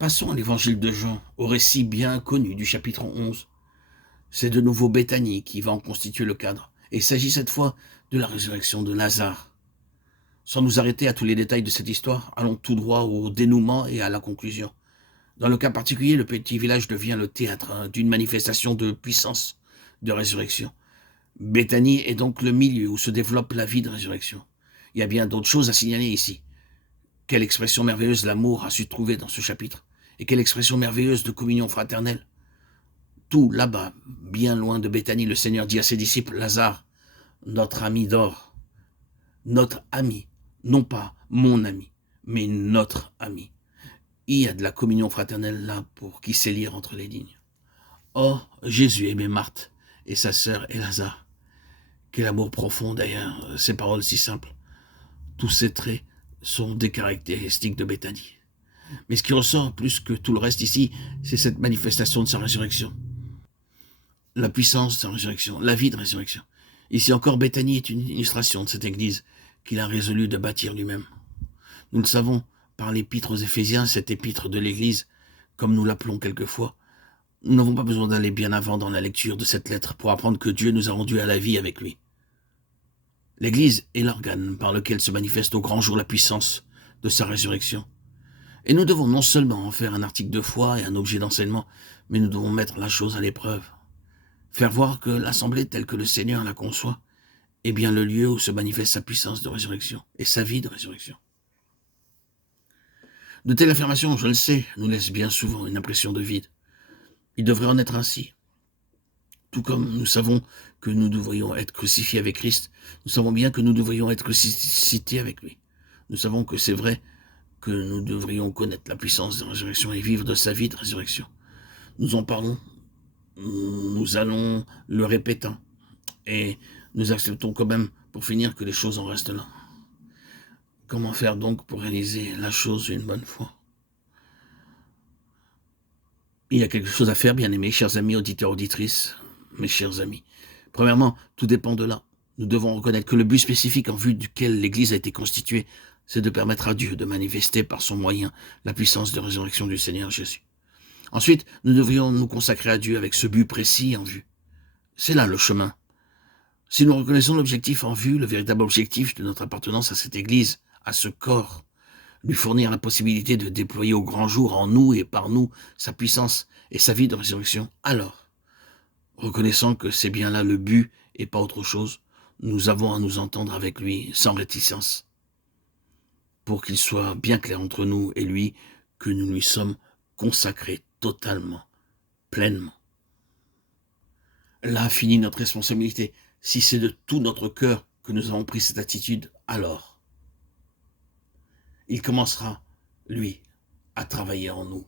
Passons à l'évangile de Jean, au récit bien connu du chapitre 11. C'est de nouveau Béthanie qui va en constituer le cadre. Et il s'agit cette fois de la résurrection de Lazare. Sans nous arrêter à tous les détails de cette histoire, allons tout droit au dénouement et à la conclusion. Dans le cas particulier, le petit village devient le théâtre d'une manifestation de puissance de résurrection. Béthanie est donc le milieu où se développe la vie de résurrection. Il y a bien d'autres choses à signaler ici. Quelle expression merveilleuse l'amour a su trouver dans ce chapitre. Et quelle expression merveilleuse de communion fraternelle. Tout là-bas, bien loin de Béthanie, le Seigneur dit à ses disciples, Lazare, notre ami dort. Notre ami, non pas mon ami, mais notre ami. Il y a de la communion fraternelle là pour qui sait lire entre les lignes. Oh, Jésus aimait Marthe et sa sœur et Lazare. Quel amour profond d'ailleurs, ces paroles si simples. Tous ces traits sont des caractéristiques de Béthanie. Mais ce qui ressort plus que tout le reste ici, c'est cette manifestation de sa résurrection. La puissance de sa résurrection, la vie de résurrection. Ici encore, Béthanie est une illustration de cette église qu'il a résolu de bâtir lui-même. Nous le savons par l'épître aux Éphésiens, cette épître de l'église, comme nous l'appelons quelquefois. Nous n'avons pas besoin d'aller bien avant dans la lecture de cette lettre pour apprendre que Dieu nous a rendus à la vie avec lui. L'église est l'organe par lequel se manifeste au grand jour la puissance de sa résurrection. Et nous devons non seulement en faire un article de foi et un objet d'enseignement, mais nous devons mettre la chose à l'épreuve. Faire voir que l'assemblée telle que le Seigneur la conçoit est bien le lieu où se manifeste sa puissance de résurrection et sa vie de résurrection. De telles affirmations, je le sais, nous laissent bien souvent une impression de vide. Il devrait en être ainsi. Tout comme nous savons que nous devrions être crucifiés avec Christ, nous savons bien que nous devrions être ressuscités avec lui. Nous savons que c'est vrai que nous devrions connaître la puissance de la résurrection et vivre de sa vie de résurrection. Nous en parlons, nous allons le répétant, et nous acceptons quand même, pour finir, que les choses en restent là. Comment faire donc pour réaliser la chose une bonne fois? Il y a quelque chose à faire, bien aimés, chers amis, auditeurs, auditrices, mes chers amis. Premièrement, tout dépend de là. Nous devons reconnaître que le but spécifique en vue duquel l'Église a été constituée, c'est de permettre à Dieu de manifester par son moyen la puissance de résurrection du Seigneur Jésus. Ensuite, nous devrions nous consacrer à Dieu avec ce but précis en vue. C'est là le chemin. Si nous reconnaissons l'objectif en vue, le véritable objectif de notre appartenance à cette Église, à ce corps, lui fournir la possibilité de déployer au grand jour en nous et par nous sa puissance et sa vie de résurrection, alors, reconnaissant que c'est bien là le but et pas autre chose, nous avons à nous entendre avec lui sans réticence, pour qu'il soit bien clair entre nous et lui que nous lui sommes consacrés totalement, pleinement. Là finit notre responsabilité. Si c'est de tout notre cœur que nous avons pris cette attitude, alors il commencera, lui, à travailler en nous.